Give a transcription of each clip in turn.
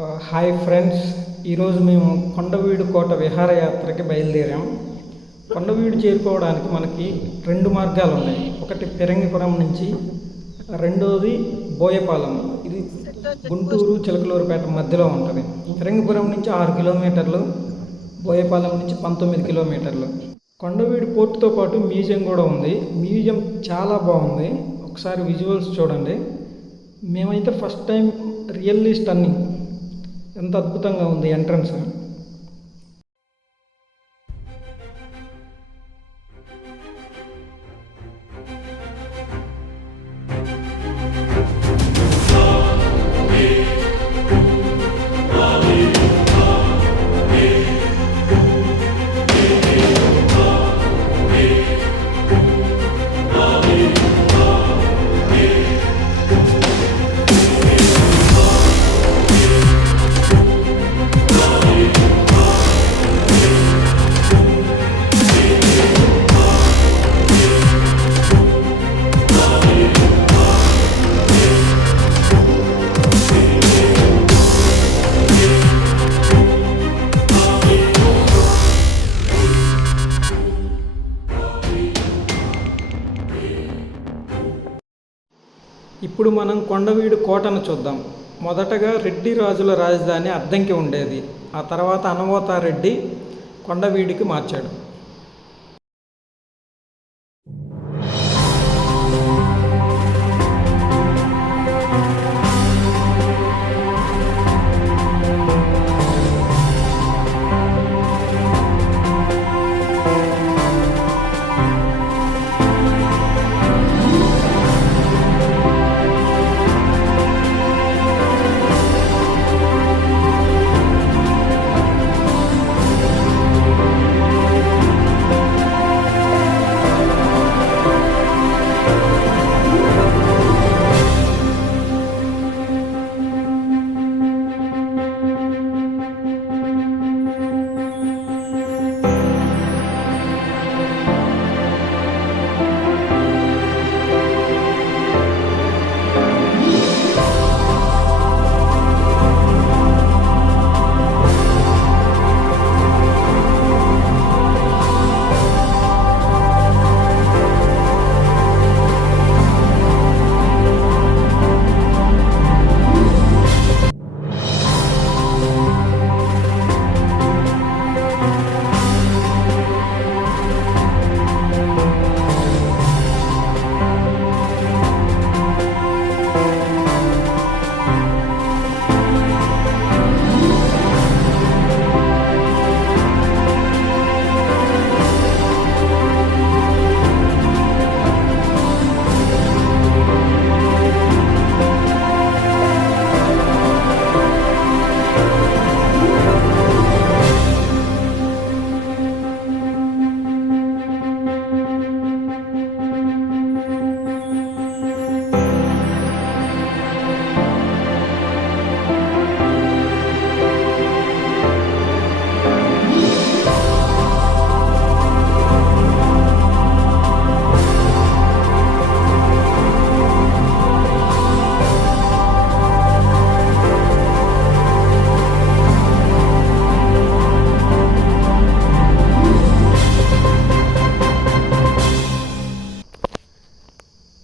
Hi friends, ఈరోజు మేము కొండవీడు కోట విహారయాత్రకి బయలుదేరాం. కొండవీడు చేరుకోవడానికి మనకి రెండు మార్గాలు ఉన్నాయి. ఒకటి పెరంగిపురం నుంచి, రెండోది బోయపాలెం. ఇది గుంటూరు చిలకలూరుపేట మధ్యలో ఉంటుంది. పెరంగిపురం నుంచి 6 కిలోమీటర్లు, బోయపాలెం నుంచి 19 కిలోమీటర్లు. కొండవీడు పోర్టుతో పాటు మ్యూజియం కూడా ఉంది. మ్యూజియం చాలా బాగుంది, ఒకసారి విజువల్స్ చూడండి. మేమైతే ఫస్ట్ టైం రియల్లీ స్టన్నింగ్, ఎంత అద్భుతంగా ఉంది ఎంట్రన్స్. ఇప్పుడు మనం కొండవీడు కోటను చూద్దాం. మొదటగా రెడ్డి రాజుల రాజధాని అద్దంకి ఉండేది. ఆ తర్వాత అనవోతారెడ్డి కొండవీడికి మార్చాడు.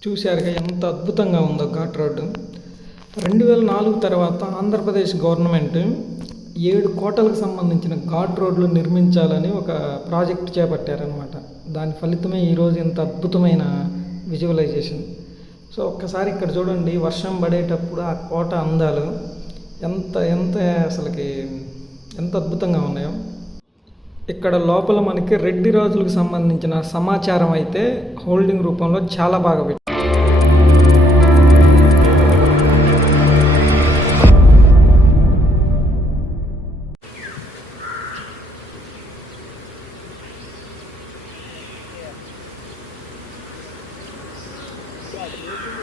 చూశారుగా ఎంత అద్భుతంగా ఉందో ఘాట్ రోడ్డు. 2004 తర్వాత ఆంధ్రప్రదేశ్ గవర్నమెంట్ 7 కోటలకు సంబంధించిన ఘాట్ రోడ్లు నిర్మించాలని ఒక ప్రాజెక్ట్ చేపట్టారనమాట. దాని ఫలితమే ఈరోజు ఇంత అద్భుతమైన విజువలైజేషన్. సో ఒక్కసారి ఇక్కడ చూడండి, వర్షం పడేటప్పుడు ఆ కోట అందాలు ఎంత ఎంత అసలుకి ఎంత అద్భుతంగా ఉన్నాయో. ఇక్కడ లోపల మనకి రెడ్డి రాజులకు సంబంధించిన సమాచారం అయితే హోల్డింగ్ రూపంలో చాలా బాగా పెట్టారు.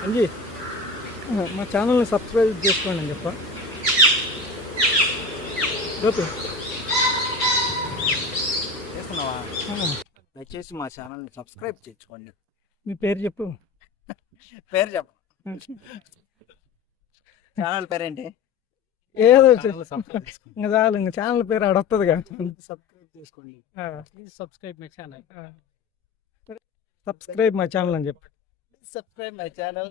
అంజీ, మా ఛానల్ని సబ్స్క్రైబ్ చేసుకోండి అని చెప్ప. దయచేసి మా ఛానల్ని సబ్స్క్రైబ్ చేసుకోండి. మీ పేరు చెప్పు. పేరు చెప్పు. ఛానల్ పేరేంటి? ఏదో సబ్స్క్రైబ్ ఇంకా చాలు, ఇంకా ఛానల్ పేరు ఆడొస్తుంది కదా. చేసుకోండి. ఆ, please subscribe my channel. Subscribe my channel అని చెప్పి సబ్స్క్రైబ్ మై ఛానల్.